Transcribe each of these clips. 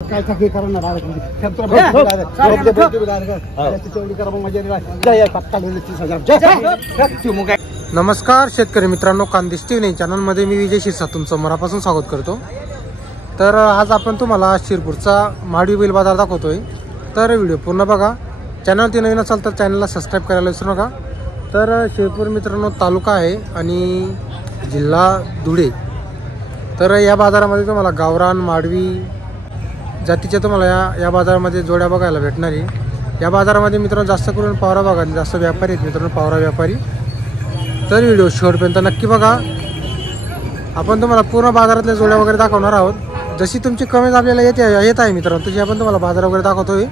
काय काय करा ना नमस्कार शेतकरी मित्रांनो, कांदिस टीव्ही चॅनलमध्ये मी विजय शिरसाट तुमचं मनापासून स्वागत करतो। तर आज आपण तुम्हाला शिरपूरचा माडी बैल बाजार दाखवतोय। तर व्हिडिओ पूर्ण बघा। चॅनल ते नवीन असाल तर चॅनलला सबस्क्राइब करायला विसरू नका। तर शिरपूर मित्रांनो तालुका आहे आणि जिल्हा धुळे। तर या बाजारामध्ये तुम्हाला गावरान माडवी जातीच्या तुम्हाला या बाजारामध्ये जोड्या बघायला भेटणार आहे। या बाजारामध्ये मित्रांनो जास्त करून पावरा भागातले जास्त व्यापारी आहेत मित्रांनो, पावरा व्यापारी। तर व्हिडिओ शेवटपर्यंत नक्की बघा। आपण तुम्हाला पूर्ण बाजारातल्या जोड्या वगैरे दाखवणार आहोत। जशी तुमची कमेंट आपल्याला येत आहे मित्रांनो, तशी आपण तुम्हाला बाजार वगैरे दाखवतोय।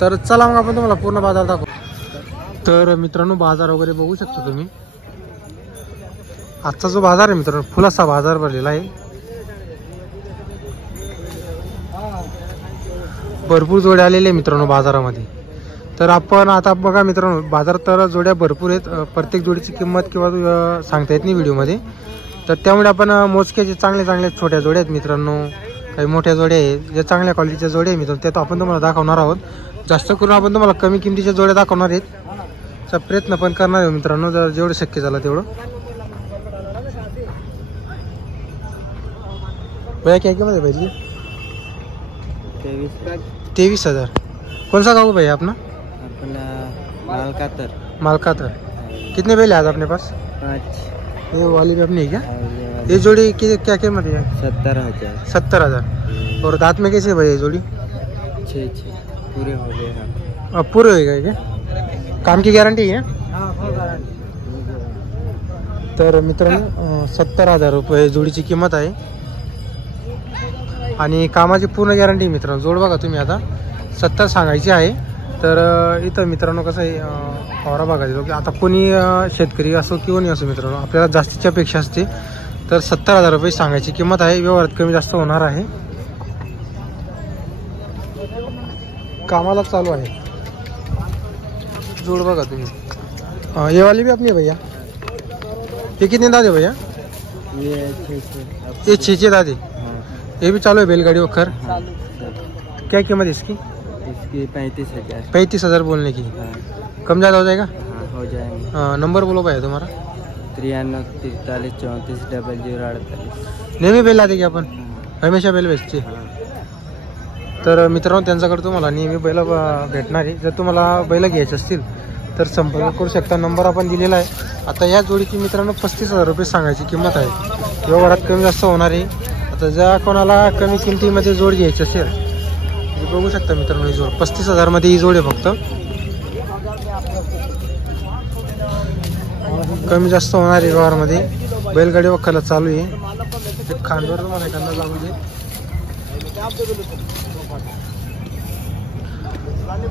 तर चला मग आपण तुम्हाला पूर्ण बाजार दाखवू। तर मित्रांनो बाजार वगैरे बघू शकता तुम्ही। आजचा जो बाजार आहे मित्रांनो फुलासा बाजार भरलेला आहे। भरपूर जोड्या आलेले मित्रांनो बाजारामध्ये। तर आपण आता बघा मित्रांनो बाजार तर जोड्या भरपूर आहेत। प्रत्येक जोडीची किंमत किंवा सांगता येत नाही व्हिडिओमध्ये। तर त्यामुळे आपण मोजक्याचे चांगले छोट्या जोड्या आहेत मित्रांनो, काही मोठ्या जोड्या आहेत, ज्या चांगल्या क्वालिटीच्या जोड्या आहेत मित्रांनो त्या आपण तुम्हाला दाखवणार आहोत। जास्त करून आपण तुम्हाला कमी किमतीच्या जोड्या दाखवणार आहेत। चा प्रयत्न पण करणार आहे मित्रांनो, जर जेवढं शक्य झालं तेवढं। भैया क्या किंमत है भाई? 23,000। कौन सा गाँव भैया अपना? मालकातर। मालकातर। कितने बैल है आज अपने पास? 5। ये वाली भी अपनी है क्या? ये जोड़ी की क्या कीमत है? 70,000। 70,000। और दांत में कैसे भैया ये जोड़ी? 6 पूरे हो गए हैं। अब पूरे हो गए क्या? काम की गारंटी है? तर मित्रांनो 70,000 रुपये जोडीची किंमत आहे आणि कामाची पूर्ण गॅरंटी मित्रांनो। जोड बघा तुम्ही आता 70 सांगायची आहे। तर इथं मित्रांनो कसं आहे फवारा बघायचे लोक आता कोणी शेतकरी असो किंवा नाही असो मित्रांनो, आपल्याला जास्तीची अपेक्षा असते। तर 70,000 रुपये सांगायची किंमत आहे। व्यवहारात कमी जास्त होणार आहे। कामाला चालू आहे। जोड बघा तुम्ही। ये वाली भी अपनी है भैया? ये कितने दादे भैया? ये 6 दादे। ये भी चालू है बैलगाड़ी वखर। क्या कीमत इसकी? इसकी 35,000। 35,000 बोलने की। कम ज़्यादा हो जाएगा? हो जाएगा। नंबर बोलो भैया तुम्हारा। 93 43 34 0048। नेहमी बैल लाते की आपण? हमेशा बैल बेचते। तर मित्रांनो त्यांच्याकडे तुम्हाला नेहमी बैल भेटणार आहे। जर तुम्हाला बैल घ्यायचे असतील तर संपर्क करू शकता। नंबर आपण दिलेला आहे। आता या जोडीची मित्रांनो 35,000 रुपये सांगायची किंमत आहे। व्यवहारात कमी जास्त होणार आहे। आता ज्या कोणाला कमी किमतीमध्ये जोड घ्यायची असेल हे बघू शकता मित्रांनो, ही जोड 35,000 मध्ये ही जोड आहे। फक्त कमी जास्त होणार आहे व्यवहारमध्ये। बैलगाडी वखाला चालू आहे। खांद्यावर तुम्हाला एखादा लागू दे।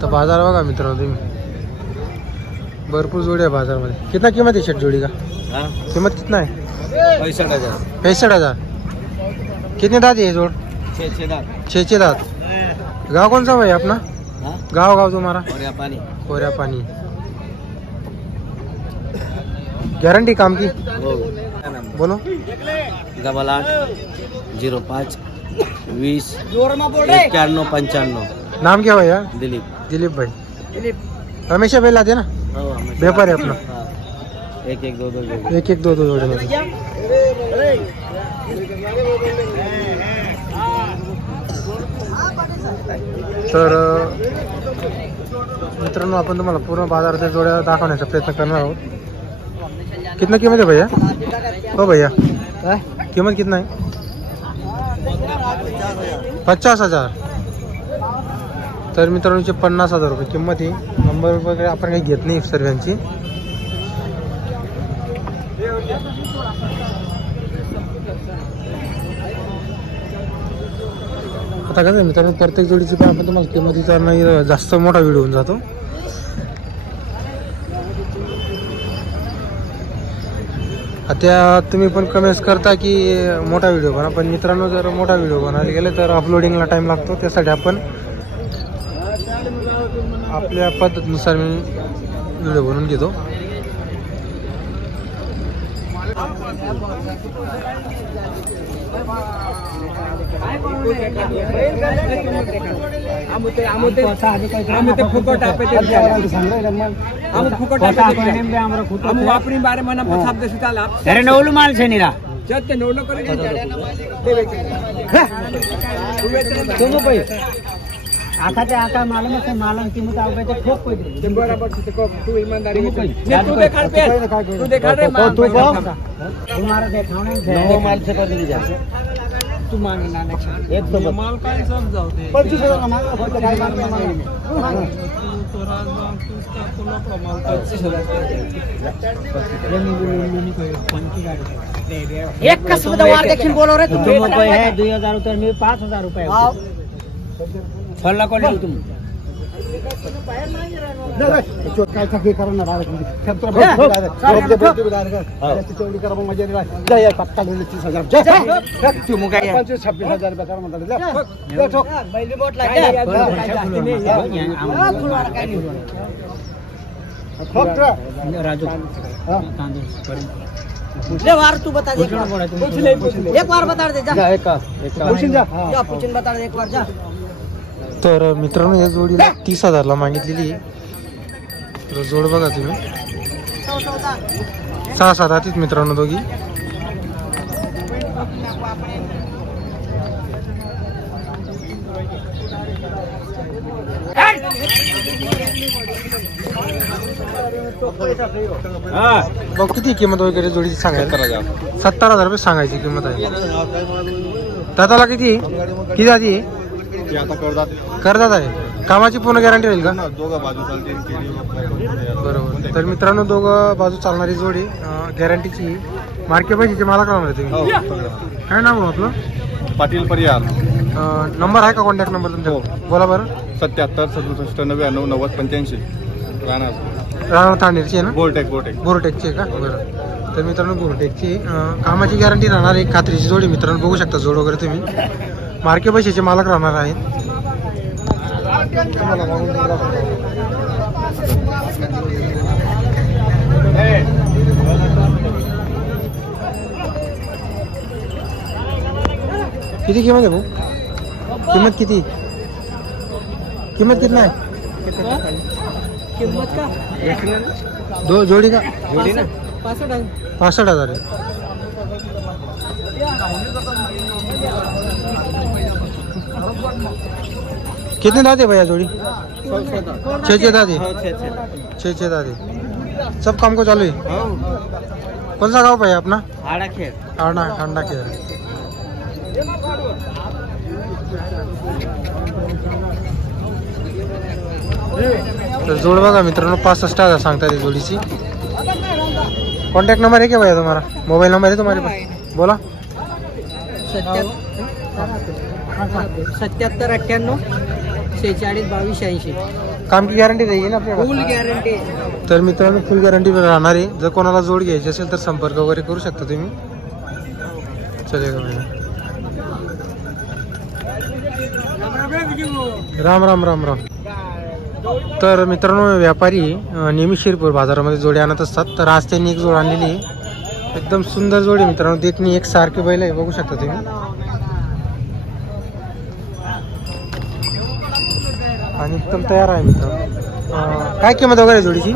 तर बाजार बघा मित्रांनो तुम्ही, भरपूर जोडी आहे बाजारमध्ये। कितना कीमत है शर्ट जोड़ी का? कीमत कितना है? 65,000। 65,000। कितने दांत है ये जोड़? 6 दांत। गाँव कौन सा भाई अपना? गाँव तुम्हारा? कोरिया पानी। गारंटी काम की? बोलो। 88 05 20 91 95। नाम क्या भैया? दिलीप भाई। हमेशा बैल आते ना? व्यापार है अपना। 1 2 जोड़े में। तर मित्रांनो आपण तुम्हाला पूर्ण बाजाराच्या जोड्या दाखवण्याचा प्रयत्न करणार आहोत। कितना कीमत है भैया? हो भैया कीमत कितना है? 50,000। तर मित्रांनो 50,000 रुपये किंमत आहे। नंबर वगैरे आपण काही घेत नाही सर्वांची। आता कसं मित्रांनो प्रत्येक जोडीची पण आपण तुम्हाला किंमतीचा नाही जास्त मोठा व्हिडिओ होऊन जातो। आता तुम्ही पण कमेंट्स करता की मोठा व्हिडिओ बना, पण मित्रांनो जर मोठा व्हिडिओ बनायला गेले तर अपलोडिंगला टाइम लागतो। त्यासाठी आपण आपल्या पद्धतीनुसार मी व्हिडिओ बनवून घेतो। नवलू माल છે નીરા આખા આખા માલમ છે માલમ કિંમત આવે છે ખૂબ કોઈ દે બરાબર છે તું ઈમાનદારી તું દેખાડ પે તું દેખાડ રે માલ તું તમારા દેખાણે છે નવો માલ છે કરી લીધા તું માંગે ના ને એક તો માલ કાઈ સમજાવ દે 25000 का माल है काय माल तो राजबाग उसका कोला प्रमाण 25000 एक कसम दवार देखिन बोलो रे तुम कोई है 2000 रुपए में 5000 रुपए फल्ला को ले तुम काय काय करणार आहे चौडी करा मग मजा नाही जय पक्का 30000 तू मग काय 26000 रुपये कर म्हणतात बैली बोट लागते राजू ले वार तू बता दे एक बार बता दे जा एक जा पूछून बता दे एक बार जा तर मित्रांनो या जोडीला 30,000 ला मागितलेली तर जोड बघा तुम्ही 6-7 आहेत मित्रांनो दोघी बघ किती किंमत वगैरे जोडीची सांगायची 70,000 रुपये सांगायची किंमत आहे दादाला किती आधी करदात आहे कामाची पूर्ण गॅरंटी राहील का बरोबर तर मित्रांनो दोघं बाजू चालणारी जोडी गॅरंटीची मार्केट पैशाची मला कळणार तुम्ही काय नाव आपलं पाटील परिहार नंबर आहे का कॉन्टॅक्ट नंबर तुमचा बोला बरं 77 राणा ठाणेरची आहे ना बोरटेकची आहे का बरं तर मित्रांनो बोरटेकची कामाची गॅरंटी राहणार एक खात्रीची जोडी मित्रांनो बघू शकता जोड वगैरे तुम्ही मार्केट पैशाचे मालक राहणार आहेत किती किंमत आहे भाऊ किंमत कितना आहे किंमत का दो जोड़ी का 65,000 है कितने दाते भैया जोड़ी 6 दाते 6 दाते सब काम को चालू है कौन सा गाँव भैया अपना आड़ा खेर तर जोड़ बघा मित्रांनो 65,000 सांगता है जोड़ीची कॉन्टैक्ट नंबर है क्या भैया तुम्हारा मोबाइल नंबर है तुम्हारे पास बोला 7798 काम की गॅरंटी देईल ना आपल्याला फुल गॅरंटी तर मित्रांनो फुल गॅरंटी राहणार आहे जर कोणाला जोड घ्यायची असेल तर संपर्क वगैरे करू शकता तुम्ही चलेगा भैया राम राम राम राम तर मित्रांनो व्यापारी नेहमी शिरपूर बाजारामध्ये जोडी आणत असतात तर आज त्यांनी एक जोड आणलेली आहे एकदम सुंदर जोडी मित्रांनो देखणी एक सारखी बैल आहे बघू शकता तुम्ही आणि एकदम तयार आहे मित्रांनो काय किंमत वगैरे जोडीची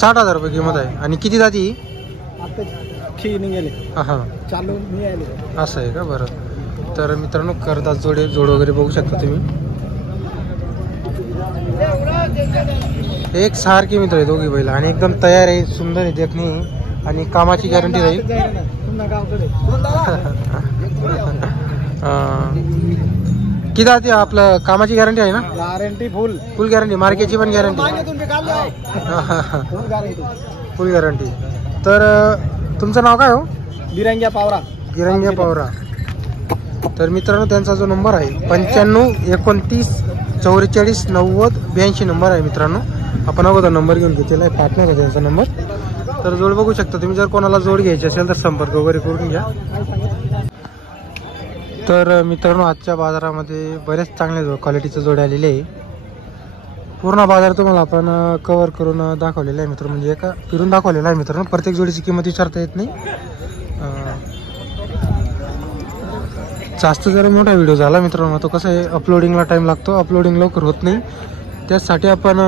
60,000 रुपये किंमत आहे आणि किती जाती हा असं आहे का बरं तर मित्रांनो करतात जोड वगैरे बघू शकता तुम्ही एक सारखी मित्र आहे दोघी बैल आणि एकदम तयार आहे सुंदर आहे देखणी आणि कामाची गॅरंटी राहील किती आहे आपलं कामाची गॅरंटी आहे ना गॅरंटी फुल गॅरंटी मार्केटची पण गॅरंटी फुल गॅरंटी तर तुमचं नाव काय हो गिरंग्या पावरा तर मित्रांनो त्यांचा जो नंबर आहे 9529 44 90 82 नंबर आहे मित्रांनो आपण अगोदर नंबर घेऊन घेतलेला आहे पार्टनर आहे त्यांचा नंबर तर जोड बघू शकता तुम्ही जर कोणाला जोड घ्यायची असेल तर संपर्क वगैरे करून घ्या तर मित्रांनो आजच्या बाजारामध्ये बरेच चांगले क्वालिटीचे जोडे आलेले आहे पूर्ण बाजार तुम्हाला आपण कव्हर करून दाखवलेला आहे मित्र म्हणजे एका फिरून दाखवलेला आहे मित्रांनो प्रत्येक जोडीची किंमत विचारता येत नाही जास्त जर मोठा व्हिडिओ झाला मित्रांनो तो कसं आहे अपलोडिंगला टाईम लागतो, अपलोडिंग लवकर होत नाही. त्यासाठी आपण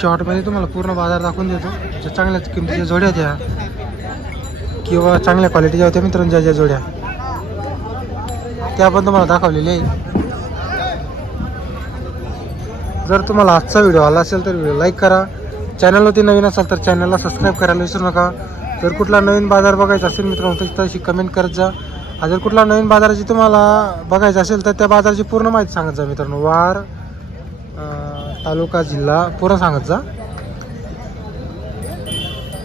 शॉर्टमध्ये तुम्हाला पूर्ण बाजार दाखवून देतो. ज्या चांगल्या किमतीच्या जोड्या द्या किंवा चांगल्या क्वालिटीच्या होत्या मित्रांनो, ज्या ज्या जोड्या त्या आपण तुम्हाला दाखवलेल्या आहे. जर तुम्हाला आजचा व्हिडिओ आला असेल तर व्हिडिओ लाईक करा. चॅनलवरती नवीन असाल तर चॅनलला सबस्क्राईब करायला विसरू नका. जर कुठला नवीन बाजार बघायचा असेल मित्रांनो तर तशी कमेंट करत जा. जर कुठला नवीन बाजाराची तुम्हाला बघायचं असेल तर त्या बाजाराची पूर्ण माहिती सांगत जा मित्रांनो. वार तालुका जिल्हा पूर्ण सांगत जा.